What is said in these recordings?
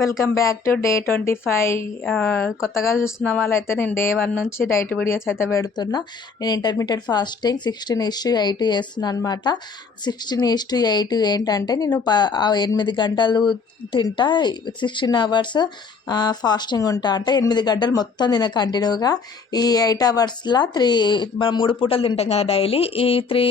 Welcome back to day 25. కొత్తగా చూస్తున్న వాళ్ళైతే నేను డే 1 నుంచి డైట్ వీడియోస్ అయితే పెడుతున్నా. నేను ఇంటర్మీడియట్ ఫాస్టింగ్ 16:8 చేస్తున్నాను అనమాట. 16:8 ఏంటంటే నేను 8 గంటలు తింటా, 16 అవర్స్ ఫాస్టింగ్ ఉంటా. అంటే 8 గంటలు మొత్తం తిన కంటిన్యూగా. ఈ 8 అవర్స్లో మనం 3 పూటలు తింటాం కదా డైలీ. ఈ 3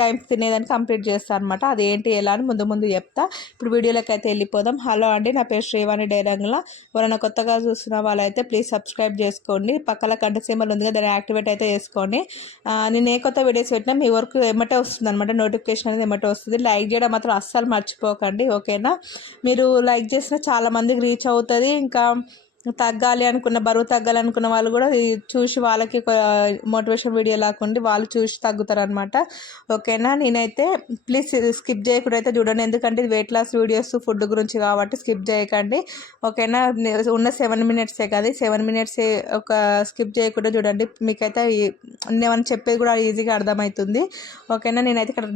టైమ్స్ తినేదాన్ని కంప్లీట్ చేస్తాను అనమాట. అదేంటి ఎలా అని ముందు చెప్తా. ఇప్పుడు వీడియోలోకి అయితే వెళ్ళిపోదాం. హలో అండి, నా పేరు శ్రీవాణి డైరంగుల. ఎవరైనా కొత్తగా చూస్తున్న వాళ్ళైతే ప్లీజ్ సబ్స్క్రైబ్ చేసుకోండి. పక్కన గంట సింబల్ ఉంది కదా, దాన్ని యాక్టివేట్ అయితే చేసుకోండి. నేను ఏ కొత్త వీడియోస్ పెట్టినా మీ వరకు ఎమ్మటే వస్తుంది అనమాట. నోటిఫికేషన్ అనేది ఎమ్మటే వస్తుంది. లైక్ చేయడం మాత్రం అస్సలు మర్చిపోకండి, ఓకేనా? మీరు లైక్ చేసిన చాలా మందికి రీచ్ అవుతుంది. ఇంకా బరువు తగ్గాలి అనుకున్న వాళ్ళు కూడా చూసి వాళ్ళకి మోటివేషన్ వీడియో లాక్కుండి వాళ్ళు చూసి తగ్గుతారనమాట, ఓకేనా? నేనైతే ప్లీజ్ స్కిప్ చేయకుండా అయితే చూడండి, ఎందుకంటే ఇది వెయిట్ లాస్ వీడియోస్ ఫుడ్ గురించి కాబట్టి స్కిప్ చేయకండి, ఓకేనా? ఉన్న 7 మినిట్సే కదా, 7 మినిట్స్ ఒక స్కిప్ చేయకుండా చూడండి. మీకైతే నేను చెప్పేది కూడా ఈజీగా అర్థమవుతుంది, ఓకేనా? నేనైతే ఇక్కడ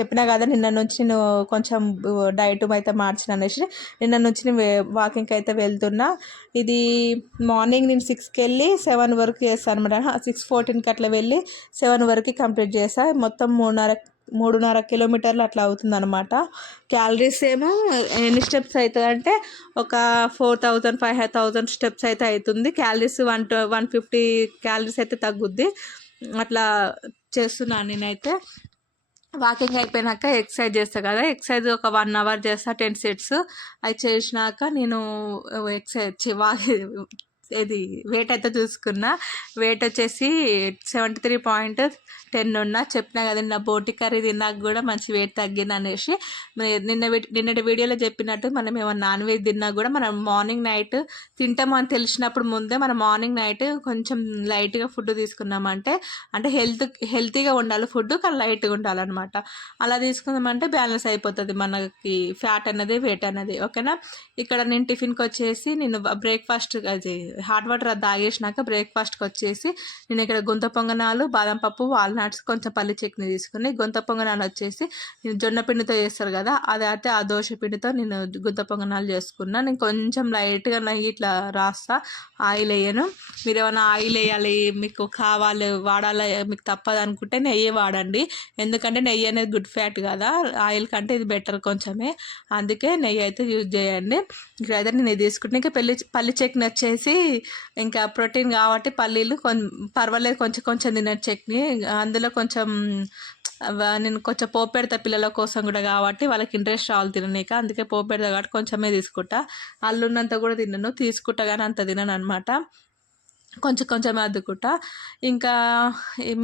చెప్పినా కదా, నిన్న నుంచి నేను కొంచెం డైట్ అయితే మార్చిన అనేసి. నిన్న నుంచి నేను వాకింగ్కి అయితే వెళ్తున్నా. ఇది మార్నింగ్ నేను 6కి వెళ్ళి 7 వరకు చేస్తాను అనమాట. 6:14కి అట్లా వెళ్ళి 7 వరకు కంప్లీట్ చేస్తాను. మొత్తం 3.5 కిలోమీటర్లు అట్లా అవుతుంది అనమాట. క్యాలరీస్ ఏమో ఎన్ని స్టెప్స్ అవుతుంది అంటే ఒక 4,000 5,000 స్టెప్స్ అయితే అవుతుంది. క్యాలరీస్ 150 క్యాలరీస్ అయితే తగ్గుద్ది. అట్లా చేస్తున్నాను నేనైతే. వాకింగ్ అయిపోయినాక ఎక్సర్సైజ్ చేస్తాను కదా, ఎక్సర్సైజ్ ఒక 1 అవర్ చేస్తా, 10 సెట్స్. అది చేసినాక నేను ఇది వెయిట్ అయితే చూసుకున్నా. వెయిట్ వచ్చేసి 73.10 ఉన్నా. చెప్పినా కదా, నా బోటి కర్రీ తిన్నాక కూడా మంచి వెయిట్ తగ్గింది అనేసి. నిన్నటి వీడియోలో చెప్పినట్టు మనం ఏమైనా నాన్ వెజ్ తిన్నా కూడా మనం మార్నింగ్ నైట్ తింటామని తెలిసినప్పుడు ముందే మనం మార్నింగ్ నైట్ కొంచెం లైట్గా ఫుడ్ తీసుకున్నామంటే, అంటే హెల్తీగా ఉండాలి ఫుడ్, కానీ లైట్గా ఉండాలన్నమాట. అలా తీసుకున్నామంటే బ్యాలెన్స్ అయిపోతుంది మనకి ఫ్యాట్ అనేది, వెయిట్ అనేది, ఓకేనా? ఇక్కడ నేను టిఫిన్కి వచ్చేసి నేను బ్రేక్ఫాస్ట్ అది హాట్ వాటర్ తాగేసినాక బ్రేక్ఫాస్ట్కి వచ్చేసి నేను ఇక్కడ గుంత పొంగనాలు, బాదం పప్పు, వాల్నట్స్, కొంచెం పల్లి చట్నీ తీసుకుని, గుంత పొంగనాలు వచ్చేసి నేను జొన్న పిండితో చేస్తారు కదా, అది అయితే ఆ దోశ పిండితో నేను గుంత పొంగనాలు చేసుకున్నా. నేను కొంచెం లైట్గా నెయ్యి ఇట్లా రాస్తా, ఆయిల్ వేయను. మీరు ఏమైనా ఆయిల్ వేయాలి, మీకు కావాలి వాడాలి, మీకు తప్పదు అనుకుంటే నెయ్యి వాడండి. ఎందుకంటే నెయ్యి అనేది గుడ్ ఫ్యాట్ కదా, ఆయిల్ కంటే ఇది బెటర్ కొంచెమే, అందుకే నెయ్యి అయితే యూజ్ చేయండి. ఇక్కడైతే నేను ఇది తీసుకుంటే, ఇంకా పల్లి చట్నీ వచ్చేసి ఇంకా ప్రోటీన్ కాబట్టి పల్లీలు పర్వాలేదు, కొంచెం కొంచెం తినే చట్నీ. అందులో కొంచెం నేను కొంచెం పోపు పెడతా పిల్లల కోసం కూడా కాబట్టి వాళ్ళకి ఇంట్రెస్ట్ రావాలి తిననీక, అందుకే పోపు పెడతా కాబట్టి కొంచెమే తీసుకుంటా. అల్లున్నంత కూడా తినను, తీసుకుంటా కానీ అంత తినను అనమాట, కొంచెం కొంచెం అద్దుకుంటా. ఇంకా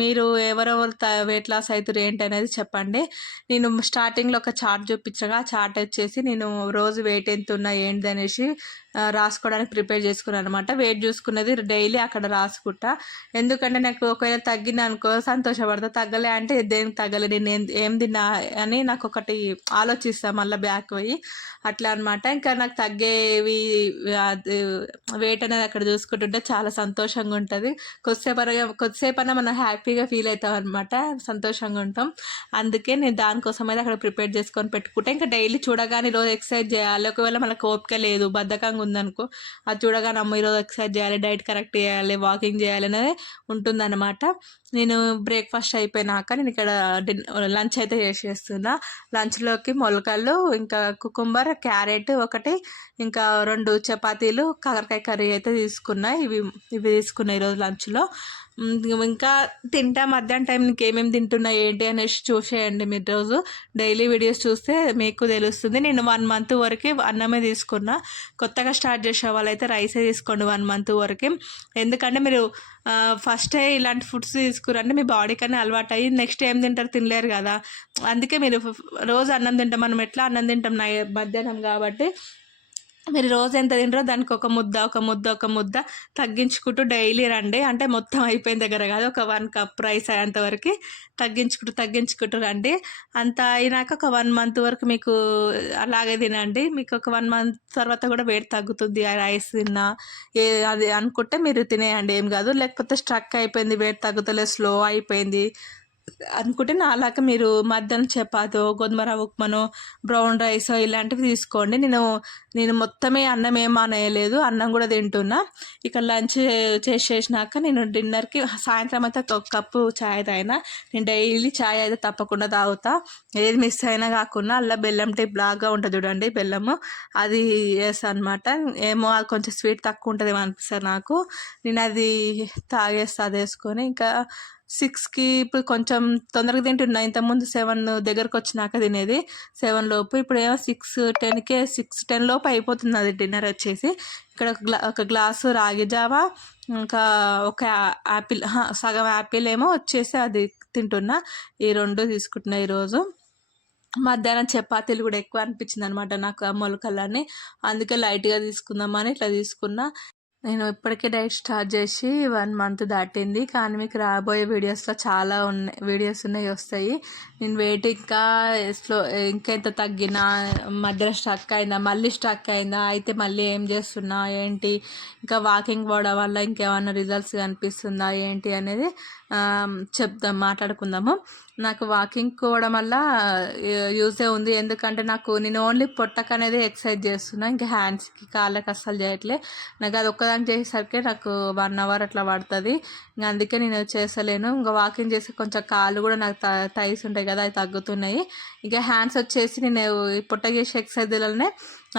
మీరు ఎవరెవరు వెయిట్ లాస్ అవుతారు ఏంటి అనేది చెప్పండి. నేను స్టార్టింగ్లో ఒక చార్ట్ చూపించగా, ఆ చార్ట్ వచ్చేసి నేను రోజు వెయిట్ ఎంత ఉన్నా ఏంటి అనేసి రాసుకోవడానికి ప్రిపేర్ చేసుకున్నాను అనమాట. వెయిట్ చూసుకున్నది డైలీ అక్కడ రాసుకుంటా. ఎందుకంటే నాకు ఒకవేళ తగ్గింది అనుకో సంతోషపడతా, తగ్గలే అంటే దేనికి తగ్గలే, నేను ఏం తిన్నా అని నాకు ఒకటి ఆలోచిస్తాను మళ్ళీ బ్యాక్ పోయి, అట్లా అనమాట. ఇంకా నాకు తగ్గేవి వెయిట్ అనేది అక్కడ చూసుకుంటుంటే చాలా సంతోషంగా ఉంటుంది. కొద్దిసేపైనా మనం హ్యాపీగా ఫీల్ అవుతాం అనమాట, సంతోషంగా ఉంటాం. అందుకే నేను దానికోసం అయితే అక్కడ ప్రిపేర్ చేసుకొని పెట్టుకుంటే, ఇంకా డైలీ చూడగానే ఈరోజు ఎక్సర్సైజ్ చేయాలి, ఒకవేళ మనకు ఓపిక లేదు బద్ధకంగా ఉందనుకో, అది చూడగానే అమ్మ ఈరోజు ఎక్సర్సైజ్ చేయాలి, డైట్ కరెక్ట్ చేయాలి, వాకింగ్ చేయాలి అనేది ఉంటుందన్నమాట. నేను బ్రేక్ఫాస్ట్ అయిపోయినాక నేను ఇక్కడ లంచ్ అయితే చేసేస్తున్నా. లంచ్లోకి మొలకలు, ఇంకా కుకుంబర్, క్యారెట్ ఒకటి, ఇంకా 2 చపాతీలు, కాకరకాయ కర్రీ అయితే తీసుకున్నా. ఇవి తీసుకున్నా ఈరోజు లంచ్లో. ఇంకా తింటా మధ్యాహ్నం టైం ఇంకేమేమి తింటున్నా ఏంటి అనేసి చూసేయండి. మీరు రోజు డైలీ వీడియోస్ చూస్తే మీకు తెలుస్తుంది. నేను 1 మంత్ వరకు అన్నమే తీసుకున్నా. కొత్తగా స్టార్ట్ చేసే వాళ్ళైతే రైసే తీసుకోండి 1 మంత్ వరకు. ఎందుకంటే మీరు ఫస్టే ఇలాంటి ఫుడ్స్ తీసుకురంటే మీ బాడీకి అన్నీ అలవాటు అయ్యి నెక్స్ట్ ఏం తింటారు, తినలేరు కదా. అందుకే మీరు రోజు అన్నం తింటాం, మనం ఎట్లా అన్నం తింటాం మధ్యాహ్నం కాబట్టి మీరు రోజు ఎంత తింటారో దానికి ఒక ముద్ద తగ్గించుకుంటూ డైలీ రండి. అంటే మొత్తం అయిపోయిన దగ్గర కాదు, ఒక 1 కప్ రైస్ అయ్యేంతవరకు తగ్గించుకుంటూ రండి. అంత అయినాక ఒక 1 మంత్ వరకు మీకు అలాగే తినండి. మీకు ఒక 1 మంత్ తర్వాత కూడా వెయిట్ తగ్గుతుంది. ఆ రైస్ తిన్నా అది అనుకుంటే మీరు తినేయండి, ఏం కాదు. లేకపోతే స్ట్రక్ అయిపోయింది, వెయిట్ తగ్గుతలేదు, స్లో అయిపోయింది, అనుకుంటే నాలాగా మీరు మధ్యాహ్నం చపాతో గోధుమ రవ్వ ఉప్మానో బ్రౌన్ రైస్ ఇలాంటివి తీసుకోండి. నేను మొత్తమే అన్నం ఏం మానేయలేదు, అన్నం కూడా తింటున్నా. ఇక లంచ్ చేసేసినాక నేను డిన్నర్కి సాయంత్రం అయితే ఒక కప్పు చాయ్ తాగిన. నేను డైలీ చాయ్ అయితే తప్పకుండా తాగుతా, ఏది మిస్ అయినా కాకుండా. అలా బెల్లం టీ లాగా ఉంటుంది చూడండి, బెల్లము అది వేస్తా అనమాట. ఏమో అది కొంచెం స్వీట్ తక్కువ ఉంటుంది అనిపిస్తుంది నాకు. నేను అది తాగేస్తా, అది వేసుకొని. ఇంకా 6కి ఇప్పుడు కొంచెం తొందరగా తింటున్నా. ఇంతకుముందు 7 దగ్గరకు వచ్చినాక తినేది, 7 లోపు. ఇప్పుడు ఏమో 6:10 లోపు అయిపోతుంది అది డిన్నర్ వచ్చేసి. ఇక్కడ ఒక గ్లాసు రాగి జావా, ఇంకా ఒక యాపిల్, సగం యాపిల్ ఏమో వచ్చేసి అది తింటున్నా. ఈ 2 తీసుకుంటున్నా ఈరోజు. మధ్యాహ్నం చపాతీలు కూడా ఎక్కువ అనిపించింది అనమాట నాకు, ఆ మొలకలని. అందుకే లైట్గా తీసుకుందామని ఇట్లా తీసుకున్నా. నేను ఇప్పటికే డైట్ స్టార్ట్ చేసి 1 మంత్ దాటింది, కానీ మీకు రాబోయే వీడియోస్లో చాలా వీడియోస్ వస్తాయి. నేను వెయిట్ ఇంకా ఇంకెంత తగ్గినా, మధ్యలో స్ట్రక్ అయిందా, మళ్ళీ స్ట్రక్ అయిందా, అయితే మళ్ళీ ఏం చేస్తున్నా ఏంటి, ఇంకా వాకింగ్ పోవడం వల్ల ఇంకేమైనా రిజల్ట్స్ కనిపిస్తుందా ఏంటి అనేది మాట్లాడుకుందాము. నాకు వాకింగ్ పోవడం వల్ల యూజే ఉంది. ఎందుకంటే నేను ఓన్లీ పొట్టకు అనేది ఎక్సర్సైజ్ చేస్తున్నా, ఇంకా హ్యాండ్స్కి కాళ్ళకి అస్సలు చేయట్లే. నాకు అది ఒక్కదాన్ని చేసేసరికి నాకు 1 అవర్ అట్లా పడుతుంది. ఇంకా అందుకే నేను చేస్తలేను. ఇంకా వాకింగ్ చేసి కొంచెం కాళ్ళు కూడా నాకు థైస్ ఉంటాయి కదా, అవి తగ్గుతున్నాయి. ఇంకా హ్యాండ్స్ వచ్చేసి నేను పొట్ట చేసే ఎక్సర్సైజ్లనే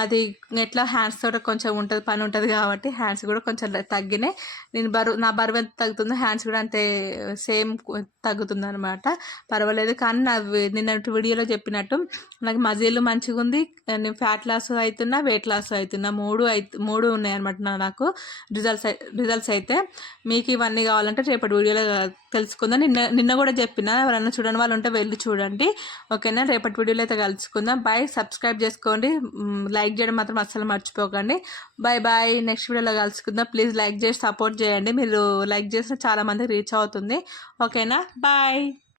అది ఎట్లా హ్యాండ్స్ తోట కొంచెం ఉంటుంది, పని ఉంటుంది కాబట్టి హ్యాండ్స్ కూడా కొంచెం తగ్గినాయి. నా బరువు ఎంత తగ్గుతుందో హ్యాండ్స్ కూడా అంతే సేమ్ తగ్గుతుంది అనమాట. పర్వాలేదు. కానీ నిన్నటి వీడియోలో చెప్పినట్టు నాకు మజిల్ మంచిగా ఉంది, నేను ఫ్యాట్ లాస్ అవుతున్నా, వెయిట్ లాస్ అవుతున్నా, మూడు ఉన్నాయన్నమాట నాకు రిజల్ట్స్ అయితే. మీకు ఇవన్నీ కావాలంటే రేపటి వీడియోలో తెలుసుకుందాం. నిన్న కూడా చెప్పిన, ఎవరన్నా చూడని వాళ్ళు ఉంటే వెళ్ళి చూడండి, ఓకేనా. రేపటి వీడియోలో అయితే కలుసుకుందాం. బాయ్. సబ్స్క్రైబ్ చేసుకోండి, లైక్ చేయడం మాత్రం అస్సలు మర్చిపోకండి. బాయ్. నెక్స్ట్ వీడియోలో కలుసుకుందాం. ప్లీజ్ లైక్ చేసి సపోర్ట్ చేయండి. మీరు లైక్ చేస్తే చాలామందికి రీచ్ అవుతుంది, ఓకేనా. బాయ్.